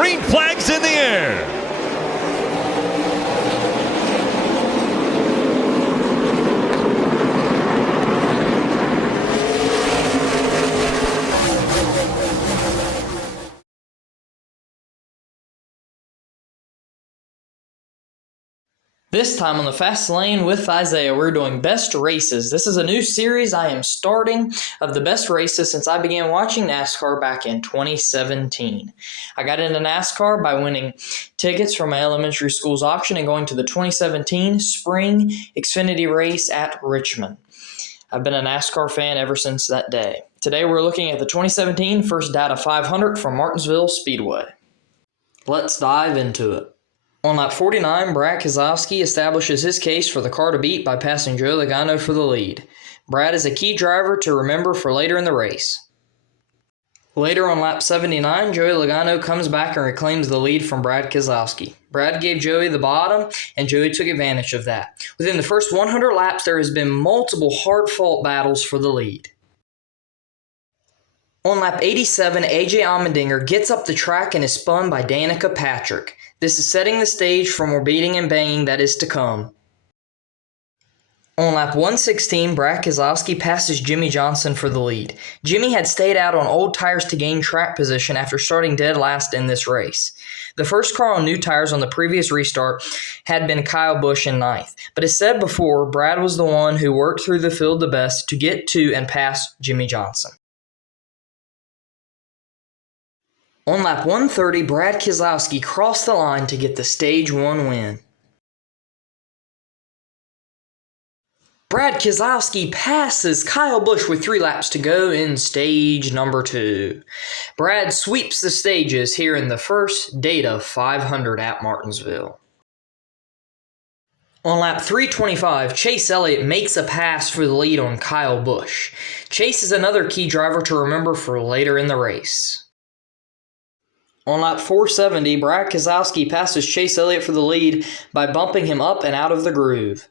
Green flag's in the air. This time on the Fast Lane with Isaiah, we're doing Best Races. This is a new series I am starting of the best races since I began watching NASCAR back in 2017. I got into NASCAR by winning tickets from my elementary school's auction and going to the 2017 Spring Xfinity race at Richmond. I've been a NASCAR fan ever since that day. Today we're looking at the 2017 First Data 500 from Martinsville Speedway. Let's dive into it. On lap 49, Brad Keselowski establishes his case for the car to beat by passing Joey Logano for the lead. Brad is a key driver to remember for later in the race. Later on lap 79, Joey Logano comes back and reclaims the lead from Brad Keselowski. Brad gave Joey the bottom, and Joey took advantage of that. Within the first 100 laps, there has been multiple hard-fought battles for the lead. On lap 87, AJ Allmendinger gets up the track and is spun by Danica Patrick. This is setting the stage for more beating and banging that is to come. On lap 116, Brad Keselowski passes Jimmie Johnson for the lead. Jimmie had stayed out on old tires to gain track position after starting dead last in this race. The first car on new tires on the previous restart had been Kyle Busch in ninth, but as said before, Brad was the one who worked through the field the best to get to and pass Jimmie Johnson. On lap 130, Brad Keselowski crossed the line to get the Stage 1 win. Brad Keselowski passes Kyle Busch with 3 laps to go in Stage number 2. Brad sweeps the stages here in the First Data 500 at Martinsville. On lap 325, Chase Elliott makes a pass for the lead on Kyle Busch. Chase is another key driver to remember for later in the race. On lap 470, Brad Keselowski passes Chase Elliott for the lead by bumping him up and out of the groove.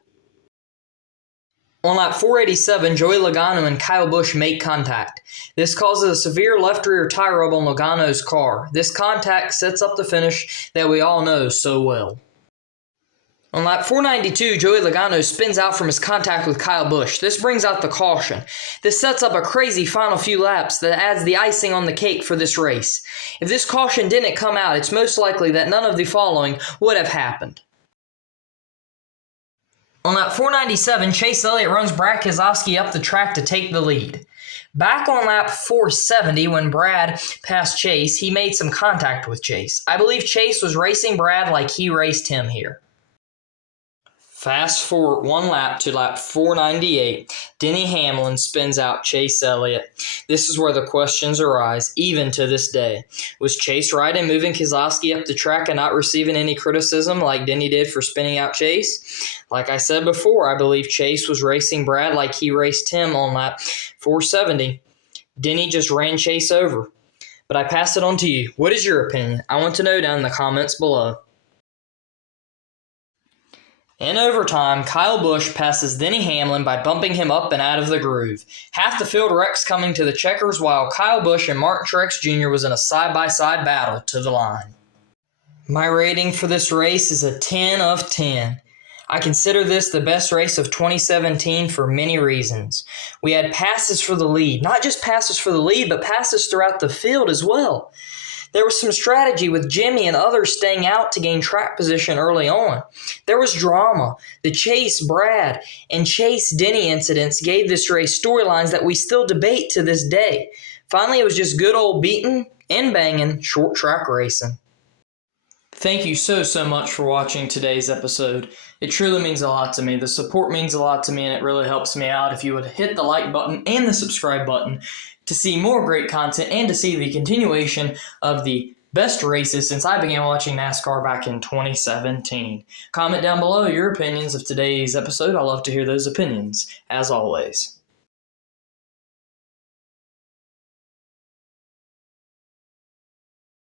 On lap 487, Joey Logano and Kyle Busch make contact. This causes a severe left rear tire rub on Logano's car. This contact sets up the finish that we all know so well. On lap 492, Joey Logano spins out from his contact with Kyle Busch. This brings out the caution. This sets up a crazy final few laps that adds the icing on the cake for this race. If this caution didn't come out, it's most likely that none of the following would have happened. On lap 497, Chase Elliott runs Brad Keselowski up the track to take the lead. Back on lap 470, when Brad passed Chase, he made some contact with Chase. I believe Chase was racing Brad like he raced him here. Fast forward 1 lap to lap 498, Denny Hamlin spins out Chase Elliott. This is where the questions arise, even to this day. Was Chase right in moving Keselowski up the track and not receiving any criticism like Denny did for spinning out Chase? Like I said before, I believe Chase was racing Brad like he raced him on lap 470. Denny just ran Chase over. But I pass it on to you. What is your opinion? I want to know down in the comments below. In overtime, Kyle Busch passes Denny Hamlin by bumping him up and out of the groove. Half the field wrecks coming to the checkers while Kyle Busch and Martin Truex Jr. was in a side-by-side battle to the line. My rating for this race is a 10 of 10. I consider this the best race of 2017 for many reasons. We had passes for the lead, not just passes for the lead, but passes throughout the field as well. There was some strategy with Jimmie and others staying out to gain track position early on. There was drama. The Chase, Brad, and Chase Denny incidents gave this race storylines that we still debate to this day. Finally, it was just good old beating and banging short track racing. Thank you so much for watching today's episode. It truly means a lot to me. The support means a lot to me, and it really helps me out if you would hit the like button and the subscribe button to see more great content and to see the continuation of the best races since I began watching NASCAR back in 2017. Comment down below your opinions of today's episode. I love to hear those opinions, as always.